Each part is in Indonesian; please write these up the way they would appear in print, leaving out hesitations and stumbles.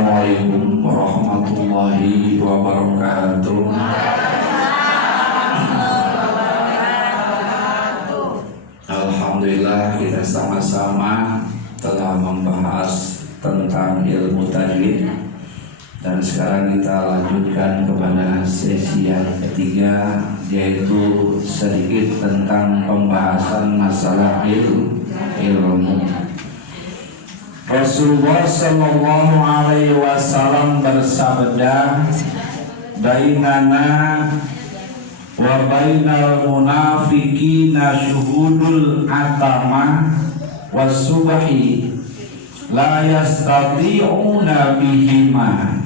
Assalamualaikum warahmatullahi wabarakatuh. Alhamdulillah kita sama-sama telah membahas tentang ilmu tajwid, dan sekarang kita lanjutkan kepada sesi yang ketiga, yaitu sedikit tentang pembahasan masalah ilmu. Rasulullah Sallallahu Alaihi Wasallam bersabda, "Bainana wa bainal munafiqina syuhudul atama was-subhi la yastati'una bihima."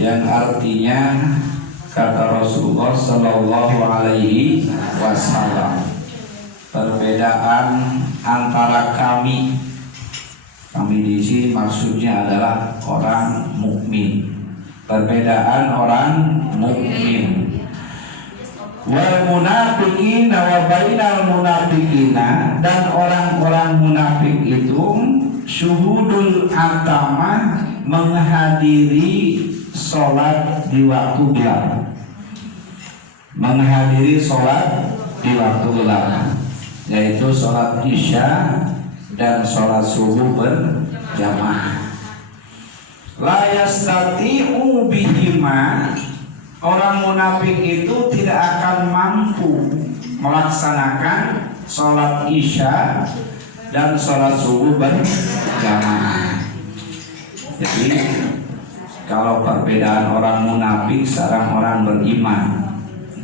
Yang artinya, kata Rasulullah Sallallahu Alaihi Wasallam, perbedaan antara kami di sini maksudnya adalah orang mukmin. Perbedaan orang mukmin. Wal munafiqina wa bainal munafiqina, dan orang-orang munafik itu syuhudul atama, menghadiri sholat di waktu gelap. Menghadiri sholat di waktu gelap, yaitu sholat isya dan sholat subuh berjamaah. La yastati'u bihima, orang munafik itu tidak akan mampu melaksanakan sholat isya dan sholat subuh berjamaah. Jadi kalau perbedaan orang munafik sarang orang beriman,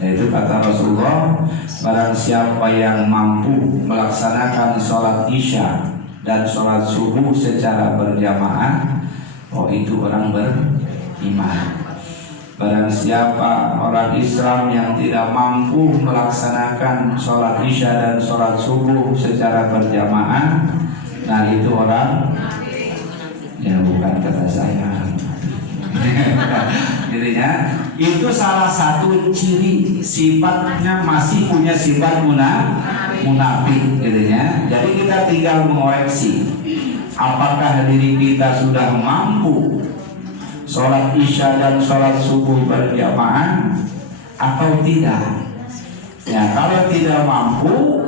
yaitu kata Rasulullah, barang siapa yang mampu melaksanakan sholat isya dan sholat subuh secara berjamaah, oh itu orang beriman. Barang siapa orang Islam yang tidak mampu melaksanakan sholat isya dan sholat subuh secara berjamaah, nah itu orang, ya bukan kata saya. Jadinya itu salah satu ciri sifatnya, masih punya sifat munafik jadinya. Jadi kita tinggal mengoreksi apakah diri kita sudah mampu sholat isya dan sholat subuh berjamaah atau tidak. Ya, kalau tidak mampu,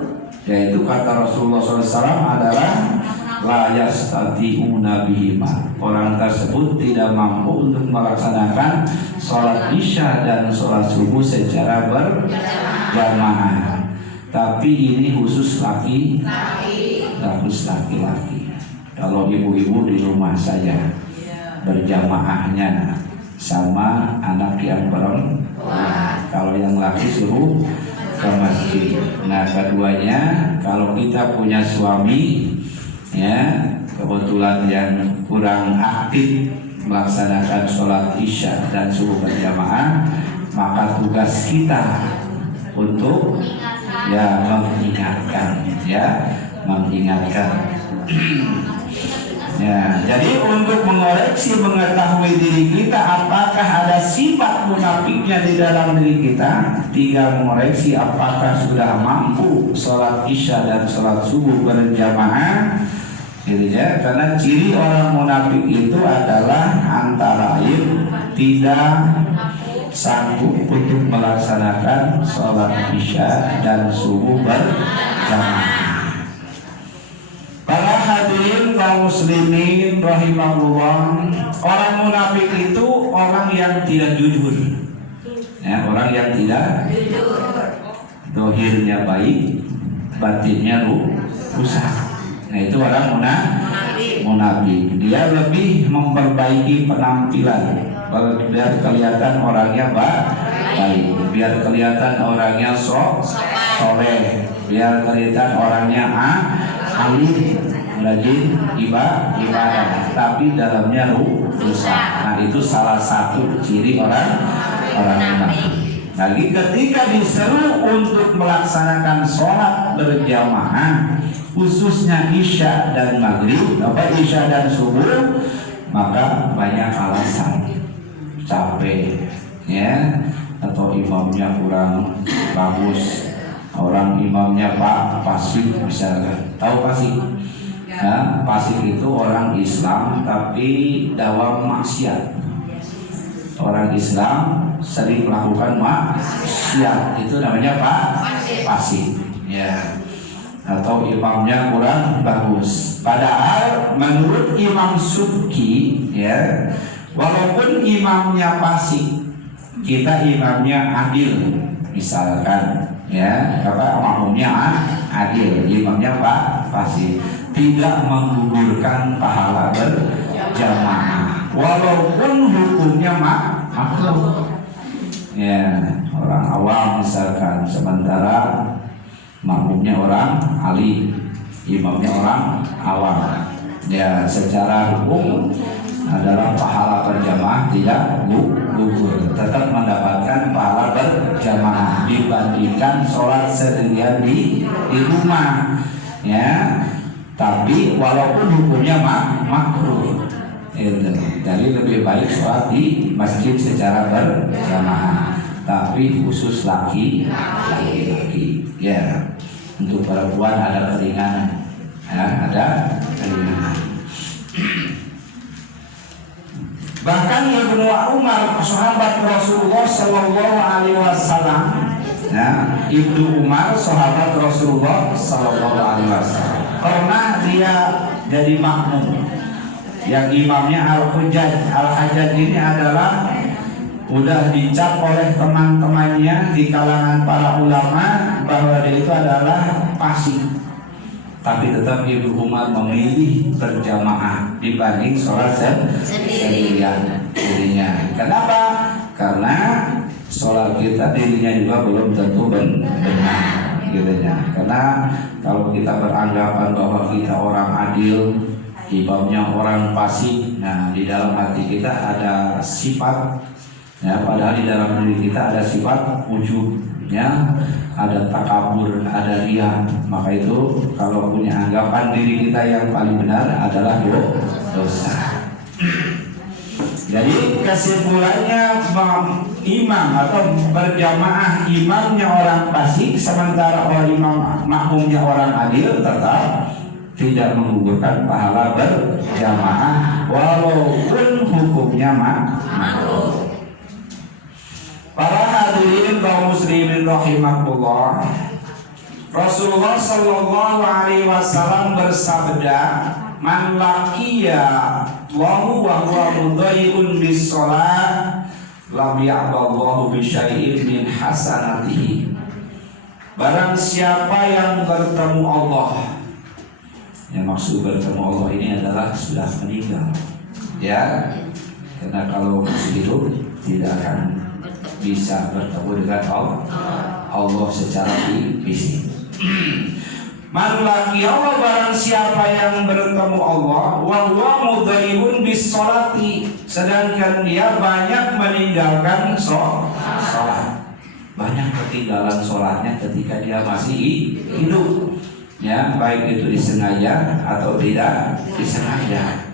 yaitu kata Rasulullah SAW adalah la yastati'una bihima, orang tersebut tidak mampu untuk melaksanakan sholat isya dan sholat subuh secara berjamaah. Tapi ini khusus laki-laki. Kalau ibu-ibu di rumah saya berjamaahnya sama anak yang perempuan, kalau yang laki suruh ke masjid. Nah, keduanya kalau kita punya suami, ya kebetulan yang kurang aktif melaksanakan sholat isya dan subuh berjamaah, maka tugas kita untuk mengingatkan. Ya, jadi untuk mengoreksi, mengetahui diri kita apakah ada sifat munafiknya di dalam diri kita, tinggal mengoreksi apakah sudah mampu sholat isya dan sholat subuh berjamaah. Gitu ya, karena ciri orang munafik itu adalah antara lain tidak sanggup untuk melaksanakan sholat isya dan subuh berjamaah. Para hadirin kaum muslimin rahimahullah, orang munafik itu orang yang tidak jujur. Ya, orang yang tidak jujur. Dohirnya baik, batinnya rusak. Nah, itu orang munafik. Dia lebih memperbaiki penampilan biar kelihatan orangnya baik, biar kelihatan orangnya soleh, biar kelihatan orangnya alim, rajin ibadah, tapi dalamnya rusak. Nah, itu salah satu ciri orang munafik. Lagi ketika diseru untuk melaksanakan sholat berjamaah, khususnya isya dan maghrib, isya dan subuh, maka banyak alasan, capek, ya, atau imamnya kurang bagus, orang imamnya pasif misalkan, tahu pasif? Ya, fasik itu orang Islam tapi dawam maksiat. Orang Islam sering melakukan maksiat, itu namanya fasik. Ya. Atau imamnya kurang bagus. Padahal menurut Imam Subki, ya, walaupun imamnya fasik, kita imamnya adil, misalkan, ya, makmumnya adil, imamnya fasik, tidak menggugurkan pahala berjamaah, walaupun hukumnya makruh. Ya, orang awam misalkan, sementara makmumnya orang alim, imamnya orang awam, ya secara hukum adalah pahala berjamaah tidak gugur, tetap mendapatkan pahala berjamaah dibandingkan sholat sendirian di rumah, ya. Tapi walaupun hukumnya makruh, jadi lebih baik sholat di masjid secara berjamaah. Tapi khusus laki-laki, ya. Untuk perempuan ada keringanan, ya, ada keringanan. Bahkan Ibnu Umar, sahabat Rasulullah Sallallahu Alaihi Wasallam, ya, Ibnu Umar, sahabat Rasulullah Sallallahu Alaihi Wasallam, pernah dia jadi makmum. Yang imamnya Al-Hajjaj ini adalah udah dicap oleh teman-temannya di kalangan para ulama bahwa dia itu adalah fasik, tapi tetap Ibnu Umar memilih berjamaah dibanding sholat sendirian dirinya. Kenapa? Karena sholat kita dirinya juga belum tentu benar, gitu ya. Karena kalau kita beranggapan bahwa kita orang adil, imamnya orang fasik, nah di dalam hati kita ada sifat, ya, padahal di dalam diri kita ada sifat ujub, ya, ada takabur, ada riya. Maka itu kalau punya anggapan diri kita yang paling benar adalah dosa. Jadi kesimpulannya, imam atau berjamaah imamnya orang fasik sementara imam makmumnya orang adil, tetap tidak menggugurkan pahala berjamaah walaupun hukumnya makruh. Para hadirin kaum muslimin rahimakumullah, Rasulullah Sallallahu Alaihi Wasallam bersabda, man laqiya Allahu wa huwa mudhayyun bis shalah lam ya'ballahu bi syai'in min hasanatihi. Barang siapa yang bertemu Allah, yang maksud bertemu Allah ini adalah sudah meninggal, ya, karena kalau masih hidup tidak akan bisa bertemu dengan Allah secara fisik. Man laqiya Allah, barang siapa yang bertemu Allah, wa huwa mudhayyun bis sholati, sedangkan dia banyak meninggalkan sholat, banyak ketinggalan sholatnya ketika dia masih hidup, ya, baik itu disengaja atau tidak disengaja.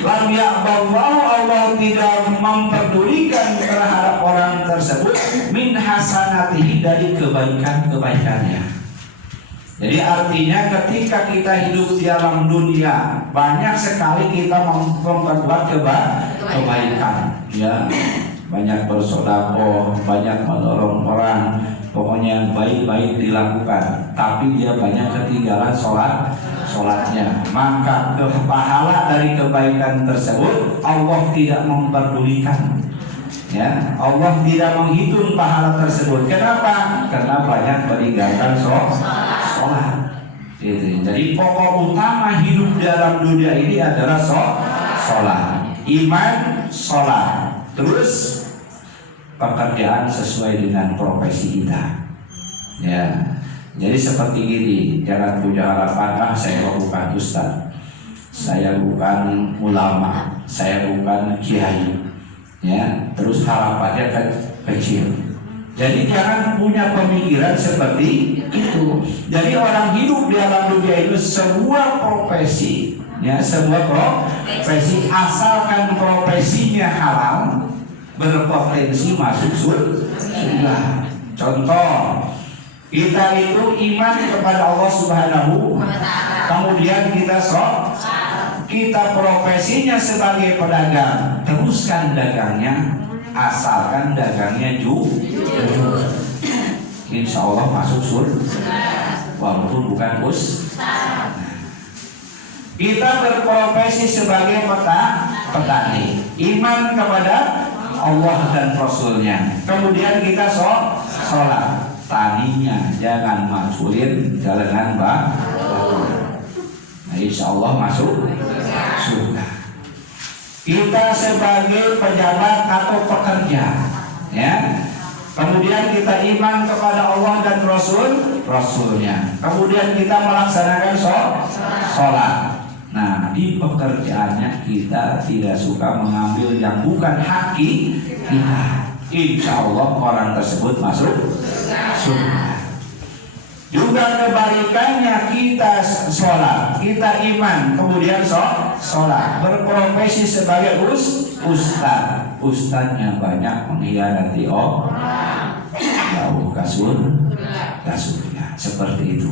Lam ya'ballahu, Allah tidak memperdulikan terhadap orang tersebut min hasanatihi, dari kebaikannya. Jadi artinya ketika kita hidup di alam dunia, banyak sekali kita memperbuat kebaikan, ya, banyak bersedekah, banyak menolong orang, pokoknya baik-baik dilakukan, tapi dia banyak ketinggalan sholatnya, maka pahala dari kebaikan tersebut Allah tidak memperdulikan, ya, Allah tidak menghitung pahala tersebut. Kenapa? Karena banyak meninggalkan sholat. Jadi pokok utama hidup dalam dunia ini adalah sholat, iman, sholat, terus pekerjaan sesuai dengan profesi kita, ya. Jadi seperti ini, jangan punya harapan, saya bukan ustaz, saya bukan ulama, saya bukan kiai, ya, terus harapannya kecil. Jadi jangan punya pemikiran seperti itu. Jadi orang hidup di alam dunia itu sebuah profesi, ya, sebuah profesi, asalkan profesinya halal, berpotensi masuk surga. Contoh, Kita itu iman kepada Allah Subhanahu, kemudian kita kita profesinya sebagai pedagang, teruskan dagangnya, asalkan dagangnya jujur. Insya Allah masuk surga, walaupun bukan kita berprofesi sebagai petani, iman kepada Allah dan Rasulnya, kemudian kita sholat, taninya jangan masukin jalan nah, insya Allah masuk surga. Kita sebagai pejabat atau pekerja, ya, kemudian kita iman kepada Allah dan Rasulnya, kemudian kita melaksanakan sholat. Nah, di pekerjaannya kita tidak suka mengambil yang bukan hak kita, insya Allah orang tersebut masuk surga. Juga kebalikannya, kita sholat, kita iman, kemudian sholat, berprofesi sebagai ustadznya banyak mengkhianati jauh kasurnya, seperti itu.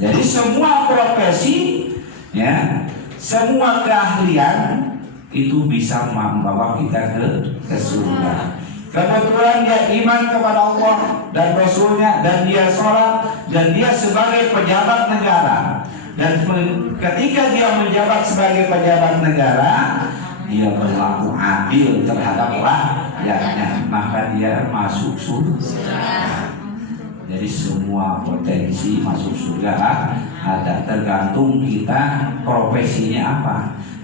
Jadi semua profesi, ya, semua keahlian itu bisa membawa kita ke surga. Kebetulan dia iman kepada Allah dan Rasulnya, dan dia sholat, dan dia sebagai pejabat negara. Dan ketika dia menjabat sebagai pejabat negara, dia berlaku adil terhadap rakyatnya, maka dia masuk surga. Jadi semua potensi masuk surga ada, tergantung kita profesinya apa.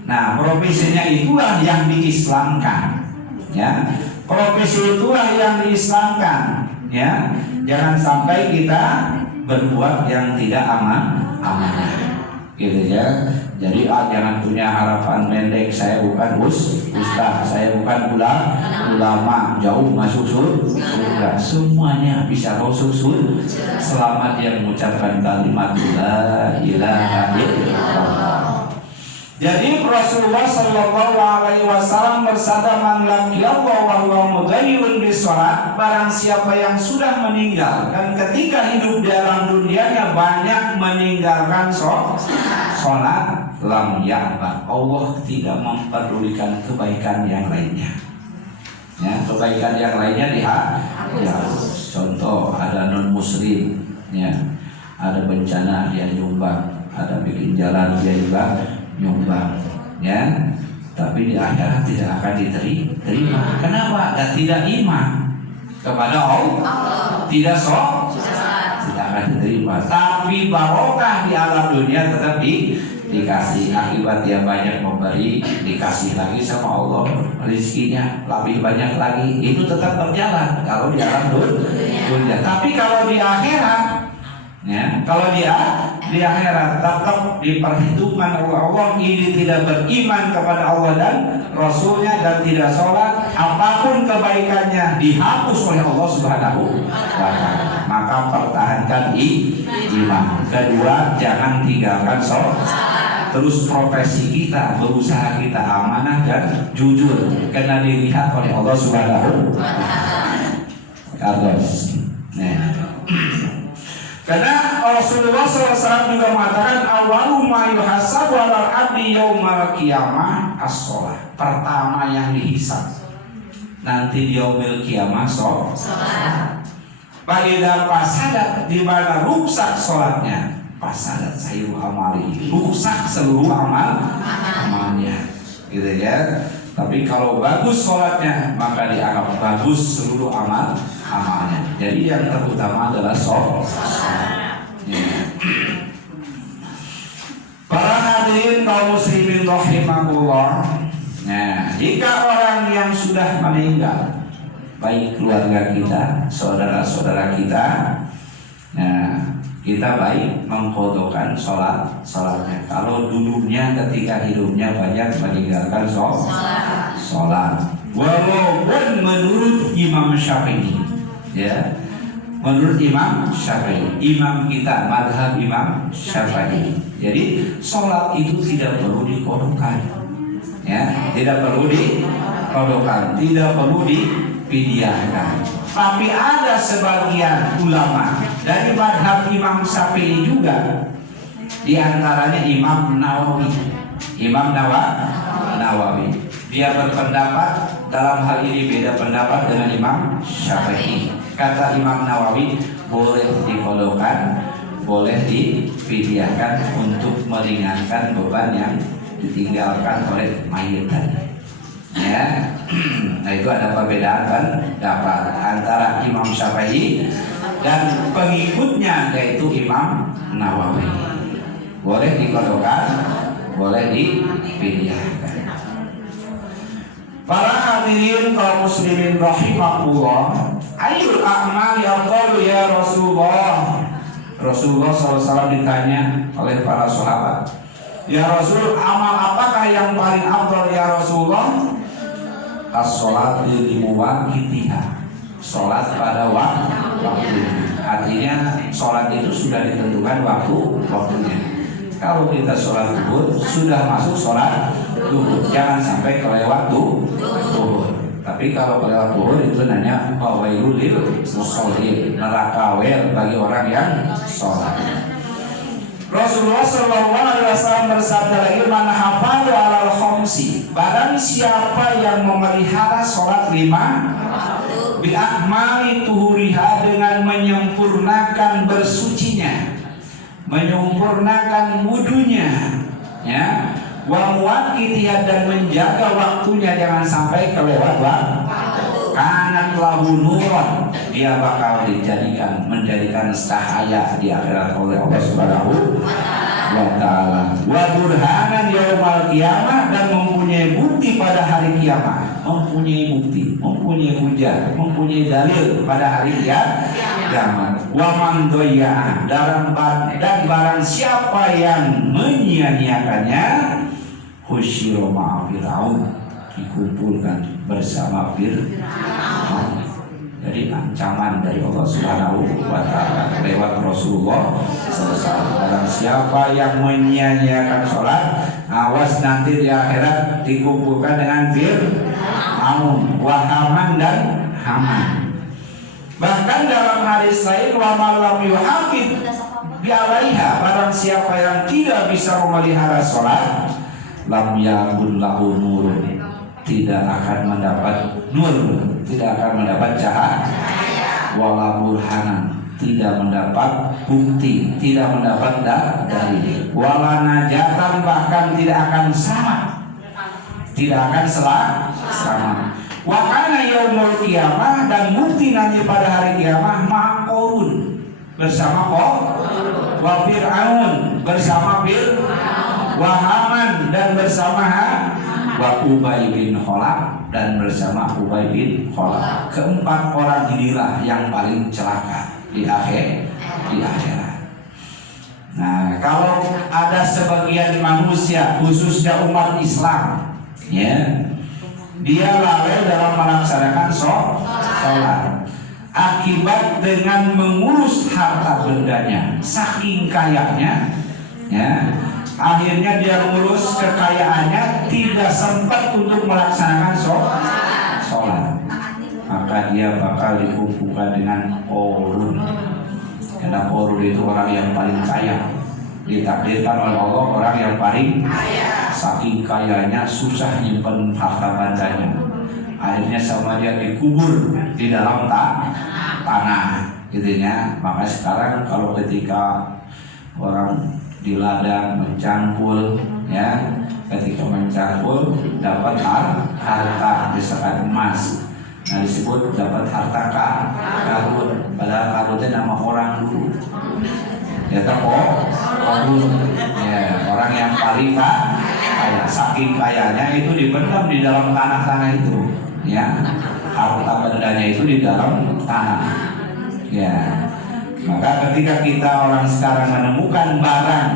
Nah, profesinya itulah yang diislamkan, ya. Profesi itulah yang diislamkan, ya. Jangan sampai kita berbuat yang tidak amanah, gitu ya. Jadi jangan punya harapan pendek. Saya bukan ustaz, saya bukan ulama, jauh masuk surga. Semuanya bisa masuk surga selama dia mengucapkan kalimat la ilaha illallah. Jadi Rasulullah Shallallahu Alaihi Wasallam bersabda, "Man laqiyallaha wa huwa mughayyirun bis-shalah." Barang siapa yang sudah meninggal dan ketika hidup dalam dunianya banyak meninggalkan sholat, lam ya'ba, Allah tidak memperdulikan kebaikan yang lainnya. Ya, kebaikan yang lainnya dihapus. Contoh, ada non muslim, ya, ada bencana dia nyumbang, ada bikin jalan dia juga nyumbang, ya, tapi di akhirat tidak akan diterima. Kenapa? Dan tidak iman kepada Allah, tidak akan diterima. Tapi barokah di alam dunia tetap dikasih, akibat dia banyak memberi, dikasih lagi sama Allah rezekinya lebih banyak lagi, itu tetap berjalan kalau di alam dunia. Tapi kalau di akhirat, ya, kalau dia di akhirat tetap diperhitungkan oleh Allah, ini tidak beriman kepada Allah dan Rasulnya dan tidak sholat, apapun kebaikannya dihapus oleh Allah Subhanahu wa ta'ala. Maka pertahankan iman. Kedua, jangan tinggalkan sholat. Terus profesi kita, berusaha kita amanah dan jujur, karena dilihat oleh Allah Subhanahu wa ta'ala. Karena Rasulullah SAW juga mengatakan, awalu ma yuhasabu alal abdi yaumal qiyamah as-sholah. Pertama yang dihisab nanti di yaumil qiyamah sholat. Faidah fasadat, di mana rusak sholatnya, fasadat sayyu amali, rusak seluruh amalnya, gitu ya. Tapi kalau bagus sholatnya, maka dianggap bagus seluruh amalnya. Jadi yang terutama adalah sholat. Para hadirin kaum muslimin rahimakumullah. Nah, jika orang yang sudah meninggal, baik keluarga kita, saudara-saudara kita, nah, kita baik mengqodhokan sholatnya. Kalau dulunya ketika hidupnya banyak meninggalkan sholat, walaupun menurut Imam Syafi'i, ya, menurut Imam Syafi'i, imam kita, madhab Imam Syafi'i, jadi sholat itu tidak perlu diqodhokan, ya, tidak perlu diqodhokan, tidak perlu dipidiahkan. Tapi ada sebagian ulama Dari madhab Imam Syafi'i juga, di antaranya Imam Nawawi. Imam Nawawi, dia berpendapat dalam hal ini beda pendapat dengan Imam Syafi'i. Kata Imam Nawawi, boleh dikodokkan, boleh difidyahkan untuk meringankan beban yang ditinggalkan oleh mayit tadi. Ya, nah itu ada perbedaan pendapat antara Imam Syafi'i dan pengikutnya yaitu Imam Nawawi. Boleh dikodokkan, boleh difidyahkan. Para hadirin kaum muslimin rahimakumullah, ayyul a'mali afdalu ya Rasulullah. Rasulullah SAW ditanya oleh para sahabat, ya Rasul, amal apakah yang paling afdal ya Rasulullah? As-sholatu li muwaqitiha, sholat pada waktu. Artinya sholat itu sudah ditentukan waktunya. Kalau kita sholat zuhur, sudah masuk sholat zuhur, jangan sampai kelewat zuhur. Tapi kalau kelewat zuhur itu nanya wailul lil musallin, neraka wel bagi orang yang sholat. Rasulullah SAW bersabda lagi, man hafaza alal khamsi, barang siapa yang memelihara sholat 5 bi akmali tuhuriha, dengan menyempurnakan bersucinya, menyempurnakan wudunya, ya, wa muwaqitiha, dan menjaga waktunya jangan sampai kelewat waktu. Kanat lahu nuran, dia bakal menjadikan cahaya di akhirat oleh Allah Subhanahu wa taala. Wa burhanan yaumal qiyamah, dan mempunyai bukti pada hari kiamat, mempunyai bukti, mempunyai hujah, mempunyai dalil pada hari kiamat. Wa man doya, dan barang siapa yang menyia-nyiakannya, husyira ma'a Fir'aun, dikumpulkan bersama Fir'aun. Jadi ancaman dari Allah Subhanahu wa taala lewat Rasulullah SAW. Barang siapa yang menyia-nyiakan sholat, awas nanti di akhirat dikumpulkan dengan Fir'aun, wa Haman dan Haman. Bahkan dalam hadis lain, wa man lam yuhafid bi alaiha, barang siapa yang tidak bisa memelihara sholat, lam yakun lahu nurun, tidak akan mendapat nur, tidak akan mendapat cahaya, wala burhanan, tidak mendapat bukti, tidak mendapat dalil, wala najatan, bahkan tidak akan selamat, tidak akan selamat. Wa kana yaumul qiyamah, dan bukti nanti pada hari kiamat, maqurun, bersama wa Fir'aun, bersama wa Haman, dan bersama wa Ubay bin Khalaf, dan bersama Ubay bin Khalaf. Keempat orang inilah yang paling celaka di akhirat. Nah, kalau ada sebagian manusia, khususnya umat Islam, ya, dia lalai dalam melaksanakan sholat, akibat dengan mengurus harta bendanya, saking kayanya, ya, akhirnya dia mengurus kekayaannya, tidak sempat untuk melaksanakan sholat. Maka dia bakal dikumpulkan dengan Qorun. Karena Qorun itu orang yang paling kaya, ditakdirkan oleh Allah orang yang paling kaya. Saking kayanya susah nyimpen harta bendanya, akhirnya sama dia dikubur di dalam tanah, gitunya. Maka sekarang kalau ketika orang di ladang mencangkul, ya, ketika mencangkul dapat harta misalkan emas, nah disebut dapat harta karun, padahal karunnya nama orang dulu, ya karun, ya, orang yang paling kaya, saking kayanya itu dipendam di dalam tanah itu, ya, harta bendanya itu di dalam tanah, ya. Maka ketika kita orang sekarang menemukan barang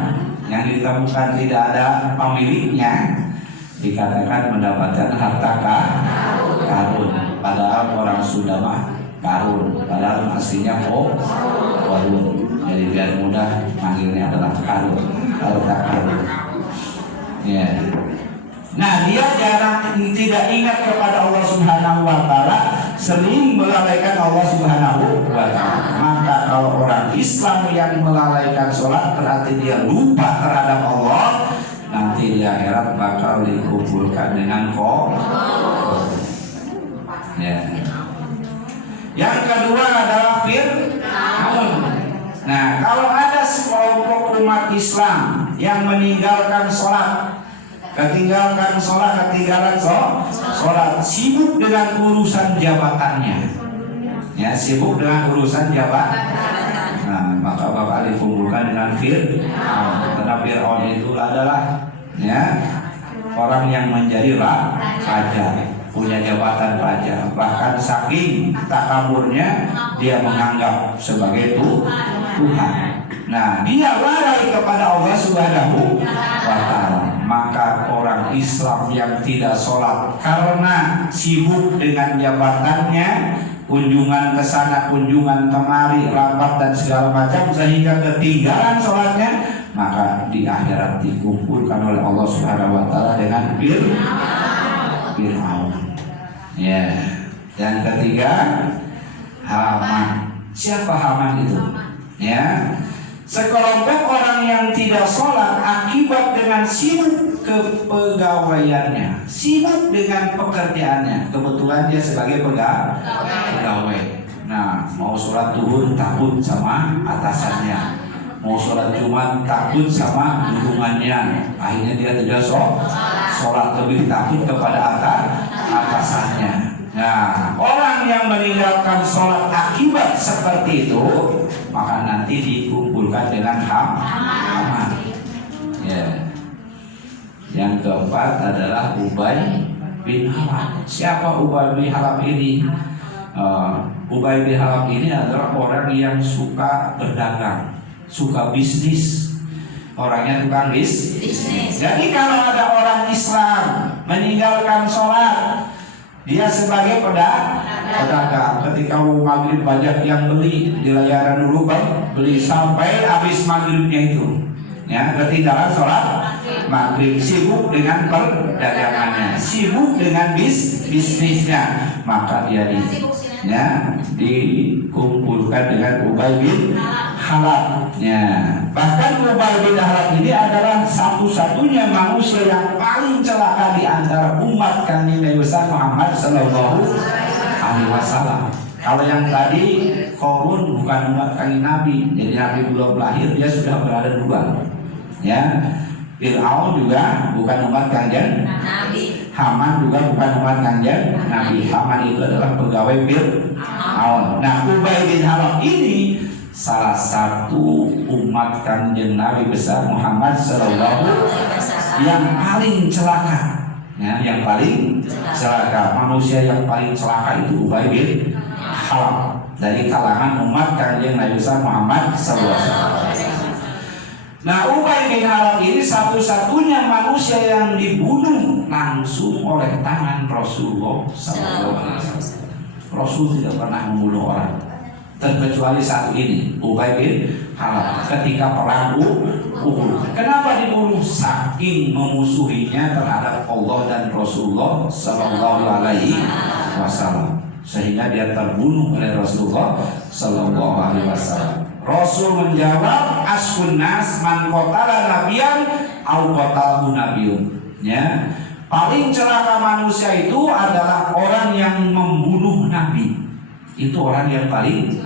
yang ditemukan tidak ada pemiliknya, dikatakan mendapatkan harta karun, padahal orang sudah karun, padahal aslinya Qorun. Jadi biar mudah manggilnya adalah karun, harta karun. Ya. Nah, dia jarang tidak ingat kepada Allah Subhanahu wa taala, sering melalaikan Allah Subhanahu wa taala. Maka kalau orang Islam yang melalaikan sholat berarti dia lupa terhadap Allah, nanti di akhirat bakal dikumpulkan dengan ya. Yang kedua adalah Fir'aun. Nah, kalau ada sekelompok umat Islam yang meninggalkan sholat, ketinggalan sholat, sibuk dengan urusan jabatannya, ya, sibuk dengan urusan jabatan. Nah, maka bakal dikumpulkan dengan Fir'aun. Karena Fir'aun itu adalah, ya, orang yang menjadi raja, punya jabatan raja. Bahkan saking takaburnya dia menganggap sebagai Tuhan. Nah, dia lalai kepada Allah Subhanahu wa taala. Maka orang Islam yang tidak sholat karena sibuk dengan jabatannya, kunjungan ke sana, kunjungan kemari, rapat dan segala macam, sehingga ketinggalan sholatnya, maka di akhirat dikumpulkan oleh Allah Subhanahu wa taala dengan Fir'aun. Ya. Yang ketiga, Haman. Siapa Haman itu? Ya. Sekelompok orang yang tidak sholat akibat dengan sibuk kepegawaiannya, sibuk dengan pekerjaannya. Kebetulan dia sebagai pegawai. Nah, mau sholat duhur takut sama atasannya, mau sholat Jumat takut sama lingkungannya. Akhirnya dia tidak sholat, lebih takut kepada atasannya. Nah, orang yang meninggalkan sholat akibat seperti itu, maka nanti dikumpulkan dengan Haman. Ya. Yang keempat adalah Ubay bin Halaf. Siapa Ubay bin Halaf ini? Ubay bin Halaf ini adalah orang yang suka berdagang, suka bisnis. Orangnya tukang bisnis. Jadi kalau ada orang Islam meninggalkan sholat, dia sebagai pedagang. Ketika mau maghrib banyak yang beli, di layaran dulu beli sampai habis maghribnya itu. Ya, ketinggalan sholat maghrib, sibuk dengan perdagangannya, sibuk dengan bisnisnya, maka dia dikumpulkan dengan Ubay bin Halaf. Ya. Bahkan Ubay bin Halaf ini adalah satu-satunya manusia yang paling celaka di antara umat Nabi Muhammad Sallallahu Alaihi Wasallam. Kalau yang tadi Qarun bukan umat kanjeng Nabi, jadi Nabi belum lahir dia sudah berada duluan. Ya, Fir'aun juga bukan umat kanjeng Nabi. Haman juga bukan umat kanjeng Nabi. Haman itu adalah pegawai Fir'aun. Nah, Ubay bin Halaf ini salah satu umat kanjeng Nabi besar Muhammad Sallallahu Alaihi Wasallam yang paling celaka. Ya, yang paling celaka, manusia yang paling celaka itu Ubay bin Halaf dari kalangan umat kanjeng Nabi besar Muhammad Sallallahu Alaihi Wasallam. Nah, Ubay bin Halaf ini satu-satunya manusia yang dibunuh langsung oleh tangan Rasulullah Sallallahu Alaihi Wasallam. Rasul tidak pernah membunuh orang, terkecuali satu ini, Ubay bin Halaf, ketika perang Uhud. Kenapa dibunuh? Saking memusuhinya terhadap Allah dan Rasulullah Sallallahu Alaihi Wasallam, sehingga dia terbunuh oleh Rasulullah Sallallahu Alaihi Wasallam. Rasul menjawab, asbun nas man qatala nabiyan au qatalahu nabiyun. Ya, paling celaka manusia itu adalah orang yang membunuh nabi. Itu orang yang paling,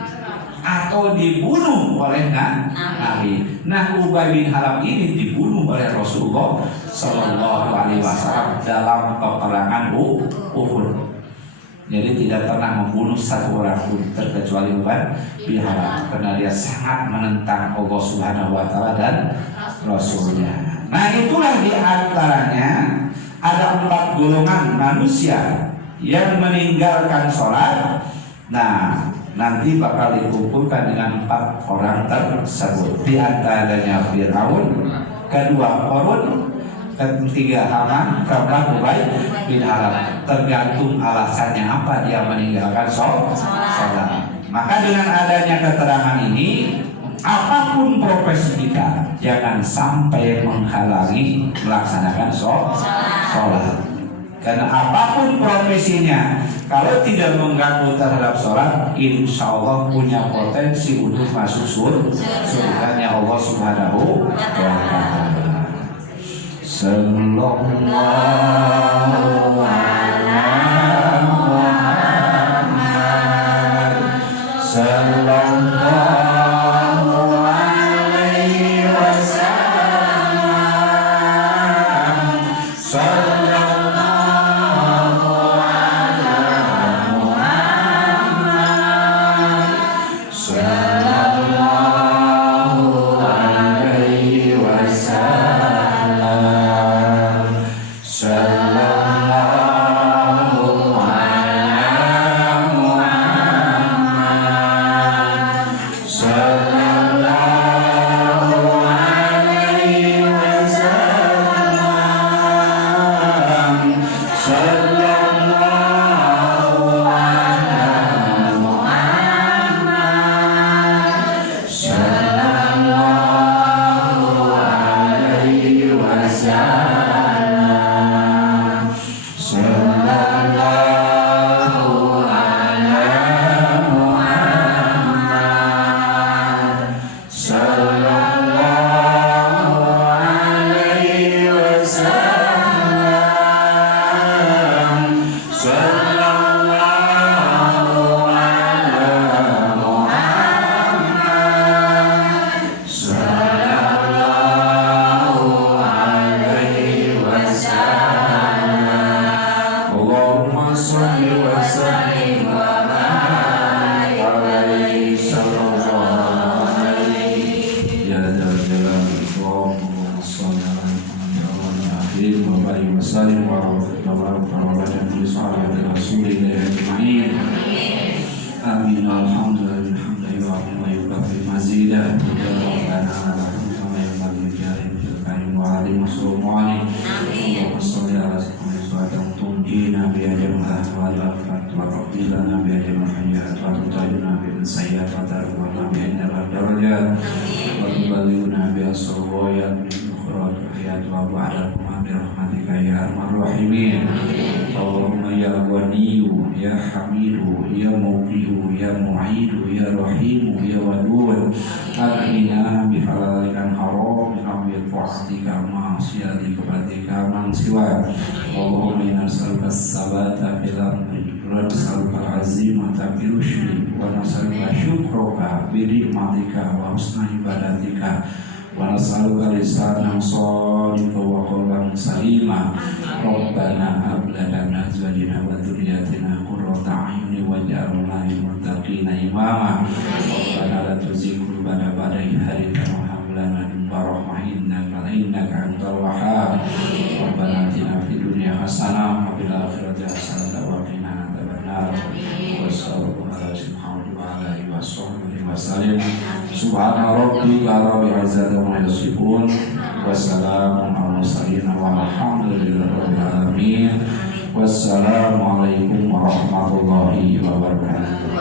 atau dibunuh oleh nabi. Nah, Ubay bin Halaf ini dibunuh oleh Rasulullah Sallallahu Alaihi Wasallam dalam peperangan Uhud. Jadi tidak pernah membunuh satu orang pun, terkecuali Ubay bin Halaf, karena dia sangat menentang Allah Subhanahu wa taala dan Rasulnya. Nah, itulah di antaranya ada 4 golongan manusia yang meninggalkan sholat. Nah, nanti bakal dikumpulkan dengan 4 orang tersebut. Di antaranya Fir'aun, kedua Qarun, ketiga Haman, keempat Ubay bin Halaf. Tergantung alasannya apa dia meninggalkan sholat. Maka dengan adanya keterangan ini, apapun profesi kita, jangan sampai menghalangi melaksanakan sholat. Karena apapun profesinya, kalau tidak mengganggu terhadap sholat, insya Allah punya potensi untuk masuk surganya Allah Subhanahu wa Ta'ala. Sallallahu ala Muhammad, sallallahu alaihi wasallam, sallallahu ala Muhammad, sallallahu alaihi wasallam, sallallahu ala Muhammad, sallallahu alaihi wasallam, sallallahu ala Muhammad, sallallahu alaihi wasallam, sallallahu ala Muhammad, sallallahu alaihi wasallam, sallallahu ala Muhammad, sallallahu alaihi wasallam. Allahumma shalli wa sallim wa barik alaihi sallallahu alaihi ya dzal jalali wal ikram. Shalli ala Muhammadin wa barik wa sallim wa rahmatullahi wa ajma'in. Amin. Alhamdulillah wa yukafi mazidah ya rabbana kama yanbaghi li fil karim wa alim sallallahu alaihi wa sallam. Allahumma tunjina bi ajril ahwal wa taqdilana bi ajril hayat wa tutajuna bi sayyi'at wa tarwana bi innal darajat wa tuballighuna bi asrayat min ukhra hayat wa ba'da bi rahmatika ya arhamar rahimin. Allahumma ya Ghaniyu ya Hamidu ya Muqiyu ya Mu'idu ya Rahimu ya Wadud, aghina bi halalikan haram min amwil ta'atika ma'asyiatika fatika man siwa. Allahumma inna nas'aluka as-sabata fil amri wa nas'aluka al-azimata fil rushdi wa nas'aluka syukraka bi ni'matika wa husna ibadatika wa nas'aluka lisanan shadiqan wa qalban salima. Rabbana hab lana min azwajina wa dhurriyyatina qurrata a'yunin waj'alna lil muttaqina imama. Rabbana la tuzigh qulubana ba'da idh hadaytana wa hab lana min ladunka innaka antal wahhab. Rabbana atina fid dunya hasanah wa fil akhirati hasanah wa qina adzabannar. Wassallallahu ala alihi wasallam. Subhana rabbika rabbil izzati amma yasifun, wassalamun ala mursalin walhamdulillahi rabbil alamin. Wassalamualaikum warahmatullahi wabarakatuh.